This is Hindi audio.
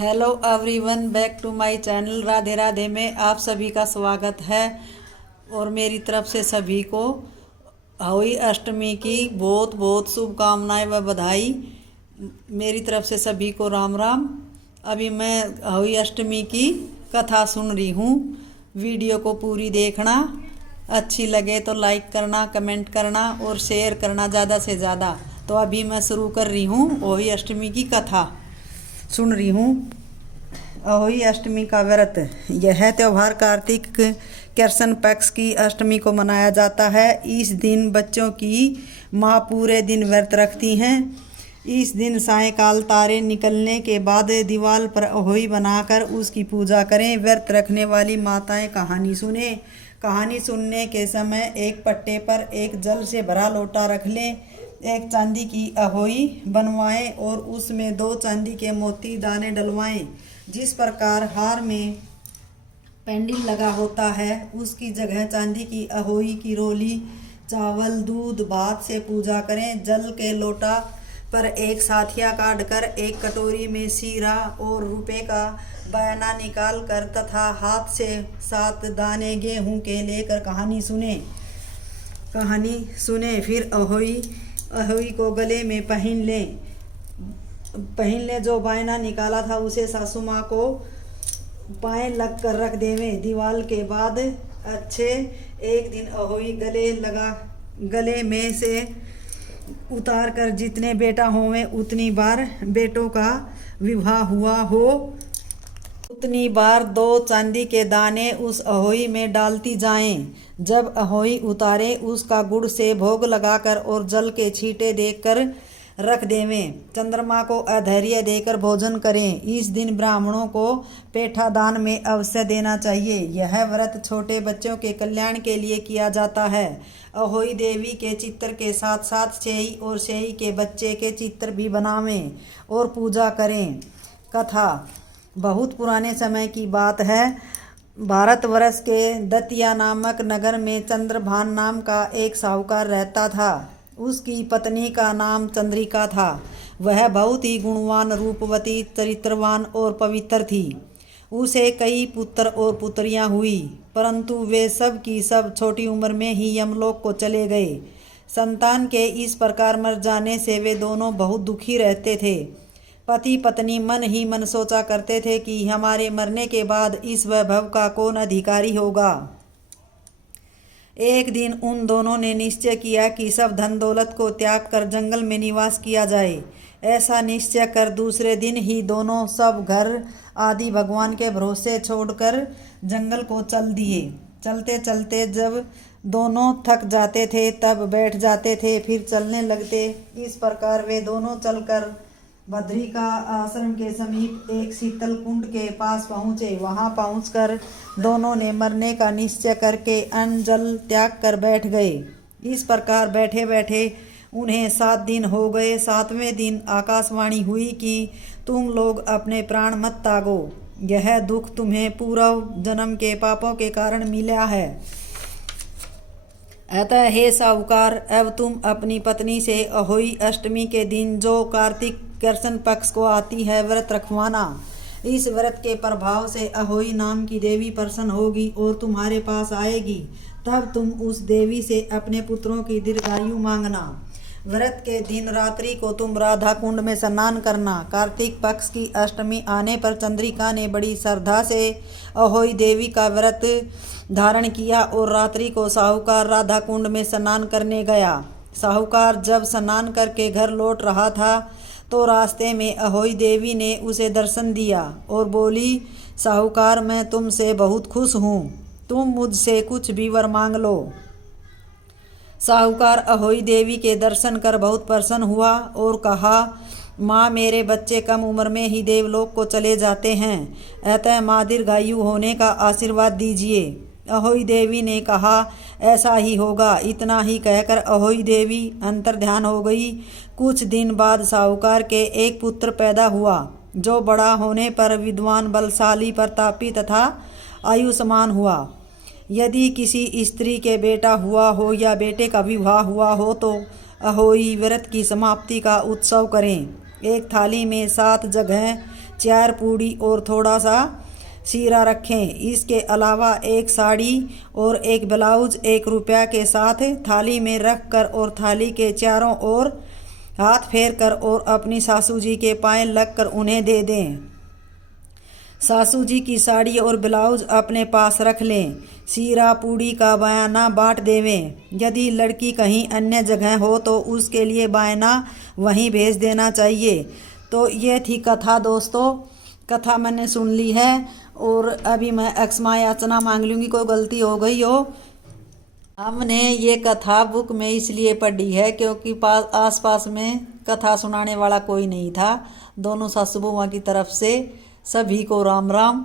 Hello everyone, back to my channel Radhe Radhe में आप सभी का स्वागत है। और मेरी तरफ से सभी को होली अष्टमी की बहुत बहुत शुभकामनाएं व बधाई। मेरी तरफ से सभी को राम राम। अभी मैं होली अष्टमी की कथा सुन रही हूँ। वीडियो को पूरी देखना, अच्छी लगे तो लाइक करना, कमेंट करना और शेयर करना ज़्यादा से ज़्यादा। तो अभी मैं शुरू कर रही हूँ होली अष्टमी की कथा सुन रही हूँ। होली अष्टमी का व्रत। यह त्यौहार कार्तिक कृष्ण पक्ष की अष्टमी को मनाया जाता है। इस दिन बच्चों की माँ पूरे दिन व्रत रखती हैं। इस दिन सायंकाल तारे निकलने के बाद दीवार पर होली बनाकर उसकी पूजा करें। व्रत रखने वाली माताएं कहानी सुने। कहानी सुनने के समय एक पट्टे पर एक जल से भरा लोटा रख लें। एक चांदी की अहोई बनवाएं और उसमें 2 चांदी के मोती दाने डलवाएं। जिस प्रकार हार में पेंडिल लगा होता है, उसकी जगह चांदी की अहोई की रोली चावल दूध भात से पूजा करें। जल के लोटा पर एक साथिया काटकर एक कटोरी में सीरा और रुपए का बयाना निकाल कर तथा हाथ से 7 दाने गेहूं के लेकर कहानी सुने। फिर अहोई को गले में पहन लें। जो बायना निकाला था उसे सासू माँ को पाए लग कर रख देवें। दीवाल के बाद अच्छे एक दिन अहोई गले में से उतार कर जितने बेटा होवे उतनी बार बेटों का विवाह हुआ हो उतनी बार 2 चांदी के दाने उस अहोई में डालती जाएं। जब अहोई उतारे उसका गुड़ से भोग लगाकर और जल के छींटे देकर रख देवें। चंद्रमा को अधैर्य देकर भोजन करें। इस दिन ब्राह्मणों को पेठा दान में अवश्य देना चाहिए। यह व्रत छोटे बच्चों के कल्याण के लिए किया जाता है। अहोई देवी के चित्र के साथ साथ शेही और शेही के बच्चे के चित्र भी बनावें और पूजा करें। कथा। बहुत पुराने समय की बात है। भारतवर्ष के दतिया नामक नगर में चंद्रभान नाम का एक साहूकार रहता था। उसकी पत्नी का नाम चंद्रिका था। वह बहुत ही गुणवान, रूपवती, चरित्रवान और पवित्र थी। उसे कई पुत्र और पुत्रियां हुई, परंतु वे सब की सब छोटी उम्र में ही यमलोक को चले गए। संतान के इस प्रकार मर जाने से वे दोनों बहुत दुखी रहते थे। पति पत्नी मन ही मन सोचा करते थे कि हमारे मरने के बाद इस वैभव का कौन अधिकारी होगा। एक दिन उन दोनों ने निश्चय किया कि सब धन दौलत को त्याग कर जंगल में निवास किया जाए। ऐसा निश्चय कर दूसरे दिन ही दोनों सब घर आदि भगवान के भरोसे छोड़कर जंगल को चल दिए। चलते चलते जब दोनों थक जाते थे तब बैठ जाते थे, फिर चलने लगते। इस प्रकार वे दोनों चलकर बद्रिका आश्रम के समीप एक शीतल कुंड के पास पहुँचे। वहाँ पहुँचकर दोनों ने मरने का निश्चय करके अन्न जल त्याग कर बैठ गए। इस प्रकार बैठे बैठे उन्हें 7 दिन हो गए। 7वें दिन आकाशवाणी हुई कि तुम लोग अपने प्राण मत त्यागो। यह दुख तुम्हें पूर्व जन्म के पापों के कारण मिला है। अतः हे साहूकार, अब तुम अपनी पत्नी से अहोई अष्टमी के दिन जो कार्तिक कृष्ण पक्ष को आती है व्रत रखवाना। इस व्रत के प्रभाव से अहोई नाम की देवी प्रसन्न होगी और तुम्हारे पास आएगी। तब तुम उस देवी से अपने पुत्रों की दीर्घायु मांगना। व्रत के दिन रात्रि को तुम राधा कुंड में स्नान करना। कार्तिक पक्ष की अष्टमी आने पर चंद्रिका ने बड़ी श्रद्धा से अहोई देवी का व्रत धारण किया और रात्रि को साहूकार राधा कुंड में स्नान करने गया। साहूकार जब स्नान करके घर लौट रहा था तो रास्ते में अहोई देवी ने उसे दर्शन दिया और बोली, साहूकार, मैं तुमसे बहुत खुश हूँ। तुम मुझसे कुछ भी वर मांग लो। साहूकार अहोई देवी के दर्शन कर बहुत प्रसन्न हुआ और कहा, माँ, मेरे बच्चे कम उम्र में ही देवलोक को चले जाते हैं, अतः माँ दीर्घायु होने का आशीर्वाद दीजिए। अहोई देवी ने कहा, ऐसा ही होगा। इतना ही कहकर अहोई देवी अंतर्ध्यान हो गई। कुछ दिन बाद साहूकार के एक पुत्र पैदा हुआ, जो बड़ा होने पर विद्वान, बलशाली, प्रतापी तथा आयुष्मान हुआ। यदि किसी स्त्री के बेटा हुआ हो या बेटे का विवाह हुआ हो तो अहोई व्रत की समाप्ति का उत्सव करें। एक थाली में 7 जगह 4 पूड़ी और थोड़ा सा सीरा रखें। इसके अलावा एक साड़ी और एक ब्लाउज 1 रुपया के साथ थाली में रख कर और थाली के चारों ओर हाथ फेर कर और अपनी सासू जी के पाँव लग कर उन्हें दे दें। सासू जी की साड़ी और ब्लाउज अपने पास रख लें। सीरा पूड़ी का बयाना बांट देवें। यदि लड़की कहीं अन्य जगह हो तो उसके लिए बयाना वहीं भेज देना चाहिए। तो ये थी कथा दोस्तों। कथा मैंने सुन ली है और अभी मैं क्षमा याचना मांग लूँगी, कोई गलती हो गई हो। हमने ये कथा बुक में इसलिए पढ़ी है क्योंकि आस पास में कथा सुनाने वाला कोई नहीं था। दोनों सासू बहुओं की तरफ से सभी को राम राम।